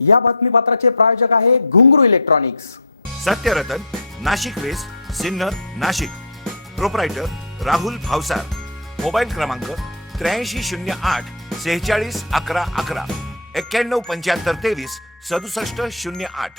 या बातमीपत्राचे प्रायोजक आहे Ghungroo electronics. Satyaratan Nashik west Sinnar Nashik. Proprietor Rahul Bhavsar. Mobile क्रमांक त्र्याऐंशी शून्य आठ सेहेचाळीस अकरा अकरा. एक्क्याण्णव पंच्याहत्तर तेवीस सदुसष्ट शून्य आठ.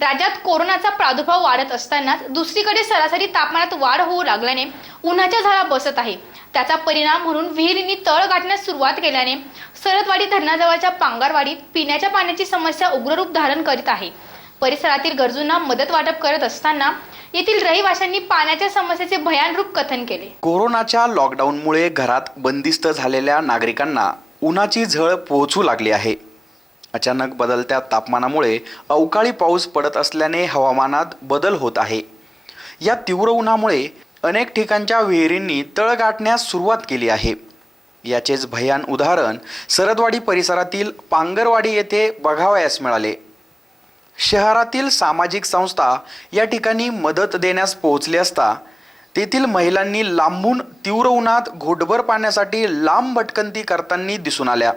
राज्यात कोरोनाचा प्रादुर्भाव वाढत असतानाच दुसरीकडे सरासरी तापमानात वाढ होऊ लागल्याने उन्हाच्या झळा बसत आहे. त्याचा परिणाम म्हणून विहिरींनी तळ गाठण्यास सुरुवात केल्याने सरदवाडी धरणाजवळच्या पांगारवाडीत पिण्याच्या पाण्याची समस्या उग्ररूप धारण करीत आहे. परिसरातील गरजूंना मदत वाटप करत असताना येथील रहिवाशांनी पाण्याच्या समस्येचे भयान रूप कथन केले. कोरोनाच्या लॉकडाऊनमुळे घरात बंदिस्त झालेल्या नागरिकांना उन्हाची झळ पोहोचू लागली आहे. अचानक बदलत्या तापमानामुळे अवकाळी पाऊस पडत असल्याने हवामानात बदल होत आहे. या तीव्र उन्हामुळे अनेक ठिकाणच्या विहिरींनी तळ गाठण्यास सुरुवात केली आहे. याचेच भयान उदाहरण सरदवाडी परिसरातील पांगरवाडी येथे बघावयास मिळाले. शहरातील सामाजिक संस्था या ठिकाणी मदत देण्यास पोहोचले असता तेथील महिलांनी लांबून तीव्र उन्हात घोटभर पाण्यासाठी लांब भटकंती करताना दिसून आल्या.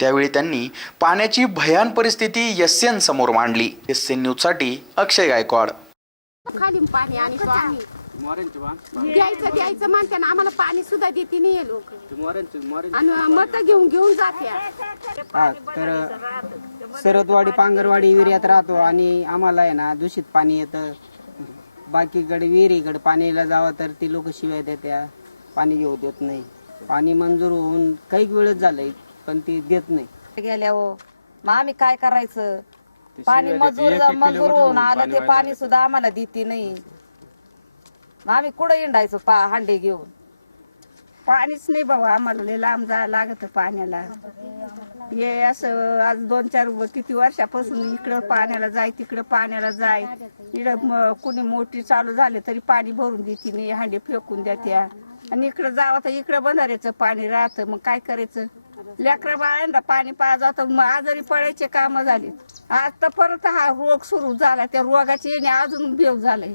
त्यावेळी त्यांनी पाण्याची भयान परिस्थिती एस एन समोर मांडली. एस एन न्यूजसाठी अक्षय गायकवाड. द्यायचं द्यायचं म्हणते ना आम्हाला पाणी सुद्धा देते नाही लोक. आणि मत घेऊन घेऊन जाते. हा तर सरदवाडी पांगरवाडी विहिर्यात राहतो आणि आम्हाला आहे ना दूषित पाणी येतं. बाकीकडे विहिरीकडे पाणीला जावं तर ती लोक शिवाय देत्या. पाणी घेऊ देत नाही. पाणी मंजूर होऊन काही वेळच झालंय पण ती देत नाही. गेल्यावर मग आम्ही काय करायचं? पाणी मजूर मजूर होऊन आलं ते पाणी सुद्धा आम्हाला देते नाही. मग आम्ही कुठं हिंडायचो पा हांडे घेऊन? पाणीच नाही बाबा आम्हाला लय लांब जायला लागत पाण्याला. हे असं आज दोन चार व- किती वर्षापासून इकडं पाण्याला जाय तिकडं पाण्याला जाय. इकडं म- कुणी मोठी चालू झाले तरी पाणी भरून देते नाही हांडे फेकून देत्या आणि इकडं जावं तर इकडं बंधाऱ्याचं पाणी राहतं मग काय करायचं? लेकरं बाळांना पाणी पाजा जातं मग आजारी पडायचे कामं झाले. आज तर परत हा रोग सुरू झाला त्या रोगाचे येणे अजून बेव झालंय.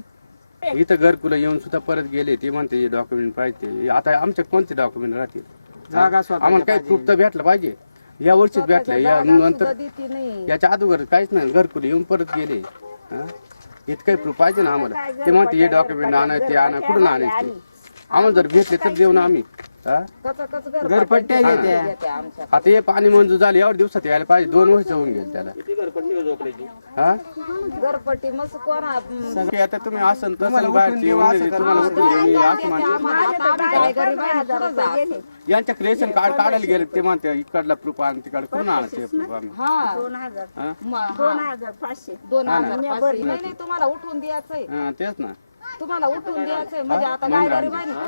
इथं घरकुलं येऊन सुद्धा परत गेले ते म्हणते डॉक्युमेंट पाहिजे. आता आमच्या कोणते डॉक्युमेंट राहतील? जागा आम्हाला काही प्रूफ तर भेटलं पाहिजे. या वर्षीच भेटलं या नंतर याच्या अगोदर काहीच नाही घरकुल येऊन परत गेले. हा? इथं काही प्रूफ पाहिजे ना आम्हाला. ते म्हणते हे डॉक्युमेंट आणा ते आणा कुठून आणायचे? आम्हाला जर भेटले तर देऊ ना आम्ही. हा? घरपट्ट्या घेत्या. आमच्या आता हे पाणी मंजूर झालं एवढ्या दिवसात यायला पाहिजे दोन वर्ष होऊन गेले त्याला. हा? घरपट्टी मस्त कोणा आता तुम्ही असं तसं बाहेरचे येऊन नाही, तुम्हाला उठून देऊ मी असं म्हणते यांच्या रेशन कार्ड काढायला गेले ते म्हणते इकडला प्रूफ आणि तिकडे कोण आणायचे प्रूफ आम्ही हा. दोन हजार. हा? म- दोन हजार पाचशे. दोन हजार पाचशे. नाही नाही तुम्हाला उठून द्यायचंय. हा, तेच ना. तुम्हाला उठून द्यायचंय. म्हणजे आता काय गरीब आहे ना